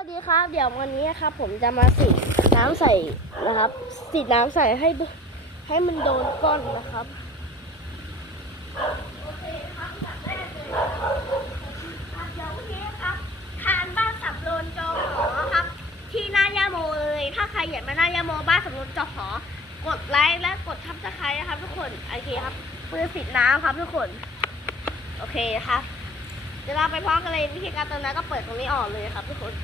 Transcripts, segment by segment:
วัสดีครับ เดี๋ยววันนี้ครับ ผมจะมาสีดน้ำใส่นะครับสีดน้ำใส่ให้ให้มันโดนก้อนนะครับโอเคครับอย่างแรกเลยเดี๋ยววันนี้ครับทานบ้านสับโลนจอหอครับที่หน้ายาโมเลยถ้าใครอยากมาหน้ายาโมบ้านสับโลนจอหอกดไลค์และกดทับสไครต์นะครับ ทุกคนโอเคครับเพื่อสีดน้ำครับทุกคน โอเคครับเดี๋ยวเราไปพร้อมกันเลยวิธีการเติมน้ำก็เปิดตรงนี้ออกเลยครับทุกคน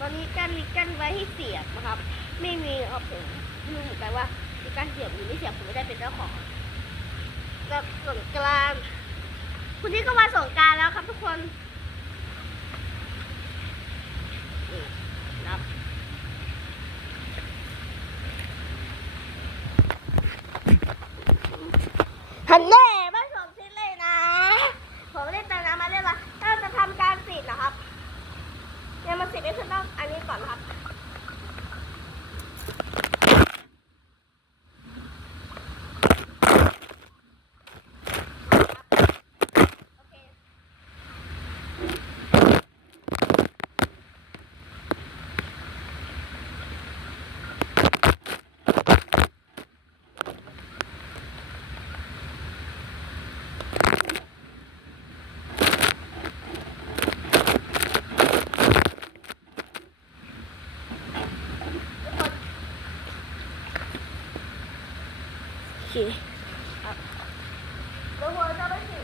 ตอนนี้กั้นมีกั้นไว้ให้เสียบนะครับ ไม่มีครับผมไม่รู้เหมือนกันว่ามีการเสียบหรือไม่เสียบผมไม่ได้เป็นเจ้าของกับสงกรานคุณนี่ก็มาสงการแล้วครับทุกคนนะครับหันแน่ไม่สมชิ้นเลยนะ ผมไม่ได้เติมน้ำมาเรื่อยละถ้าจะทำการสีดนะครับ ยังมา สิบไม่ขึ้นต้องอันนี้ก่อนครับ โอเค โอเคครับแล้วหัวจะไม่สิ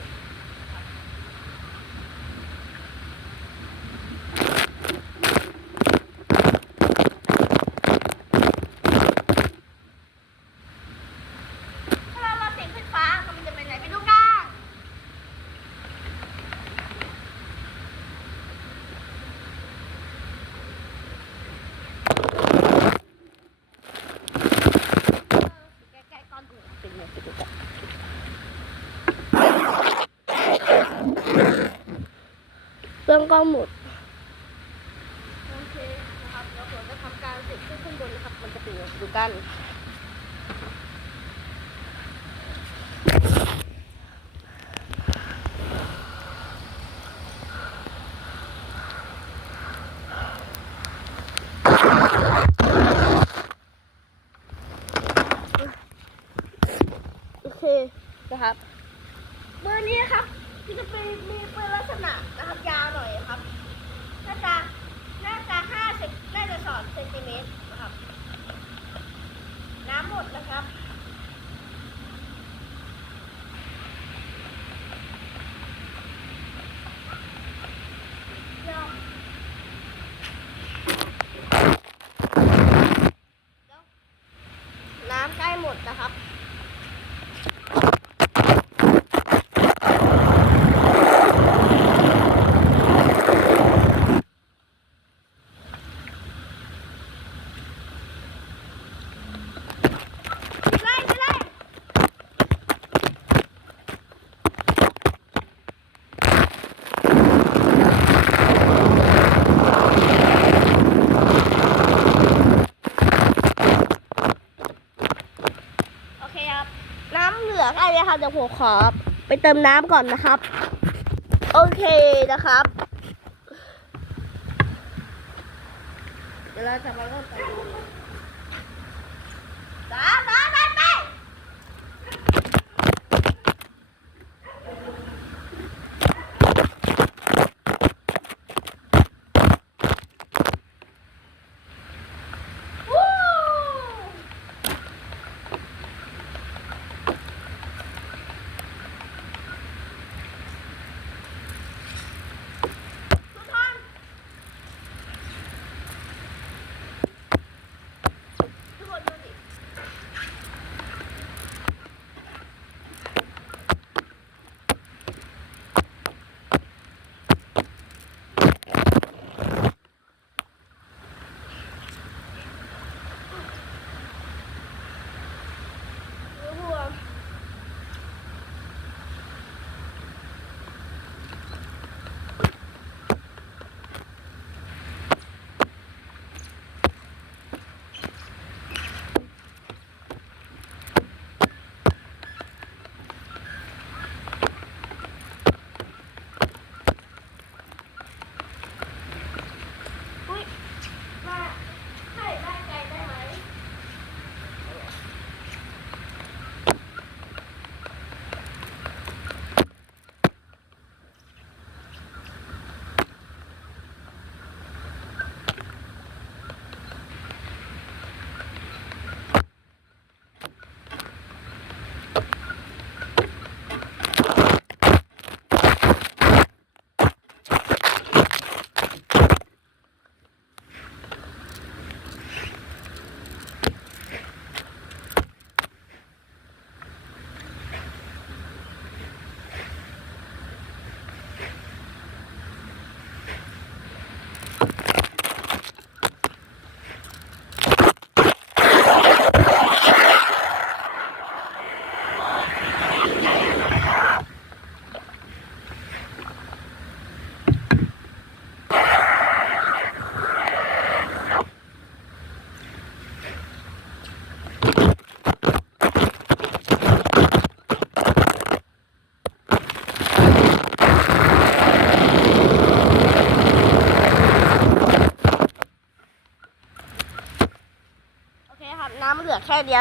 ถ้าเรามาสีขึ้นฟ้ามันจะเป็นไหนไปดูกันใกล้ๆก้อนหินเป็นไงไปดูกันเรื่องก็หมดโอเคนะครับเดี๋ยวผมจะทำการติดขึ้นข้างบนนะครับ มันจะเป็นยังไงดูกันโอเคนะครับเบอร์นี้ ที่จะเป็นมีเป็นลักษณะนะครับยาวหน่อยครับน่าจะน่าจะห้าสิบน่าจะสองเซนติเมตรนะครับ น้ำหมดนะครับ เดี๋ยวน้ำใกล้หมดนะครับ ไล่ไปไล่โอเคครับ น้ำเหลือใกล้ เดี๋ยวผมขอไปเติมน้ำก่อนนะครับ โอเคนะครับเดี๋ยวเราจะมาเริ่มกันดูสา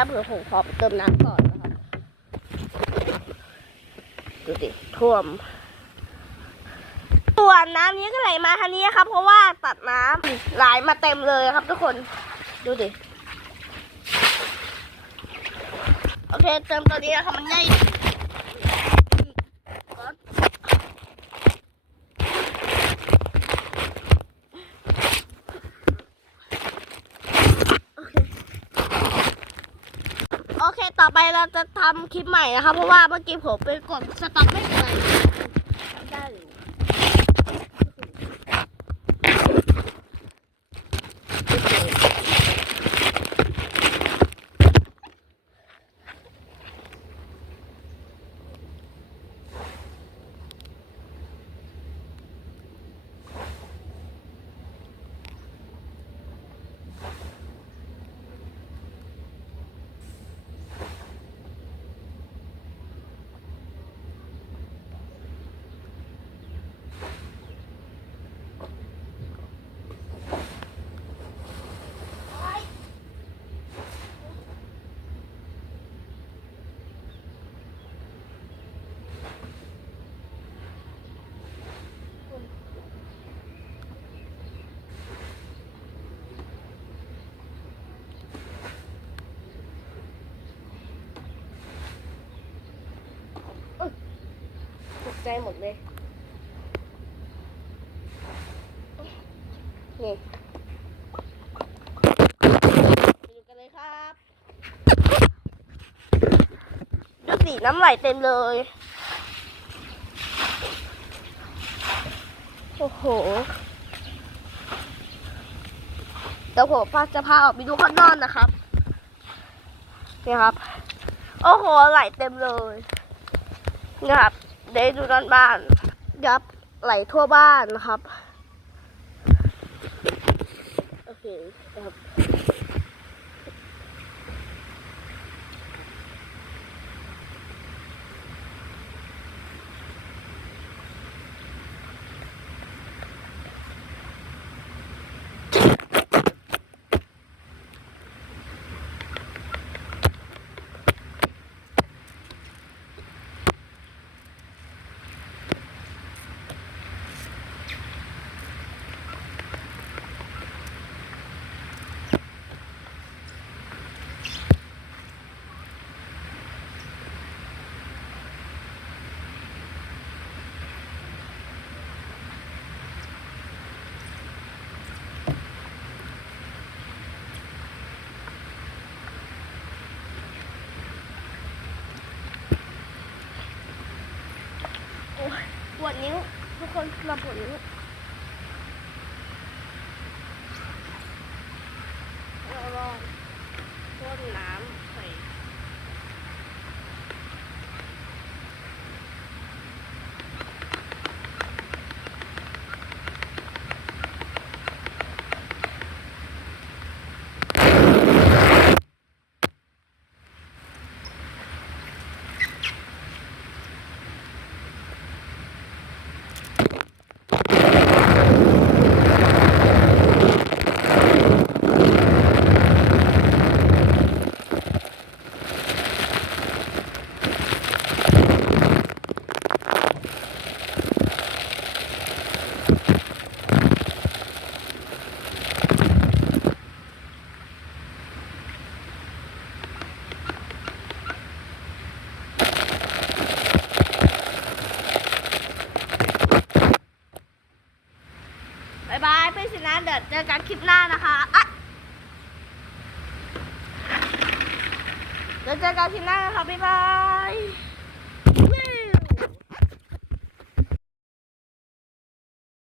ำเหลือแค่เนี้ยวผื่อผมขอไปเติมน้ำก่อนนะครับ ดูสิท่วม ส่วนน้ำนี้ก็ไหลมาทางนี้ครับ เพราะว่าตัดน้ำไหลมาเต็มเลยครับ ทุกคน ดูดิ โอเค เติมตัวนี้นะครับมันง่ายดีโอเค ต่อไปเราจะทำคลิปใหม่นะคะ เพราะว่าเมื่อกี้ผมไปกดสต็อปไม่เป็นไรได้เลย ตก ใจหมดเลย นี่ไปดูกันเลยครับดูสีน้ำไหลเต็มเลย โอ้โหเดี๋ยวผมพาจะพาออกไปดูข้างนอกนะครับนี่ครับ โอ้โห ไหลเต็มเลยนะครับ เดี๋ยวดูด้านบ้าน ยับไหลทั่วบ้านนะครับ โอเคครับ นิ้ว ทุกคนมาปวดนิ้วเราลองพ่นน้ำใส่บายบายเพื่อนสินะ เดี๋ยวเจอกันคลิปหน้านะคะอะเดี๋ยวเจอกันคลิปหน้านะคะบ๊ายบาย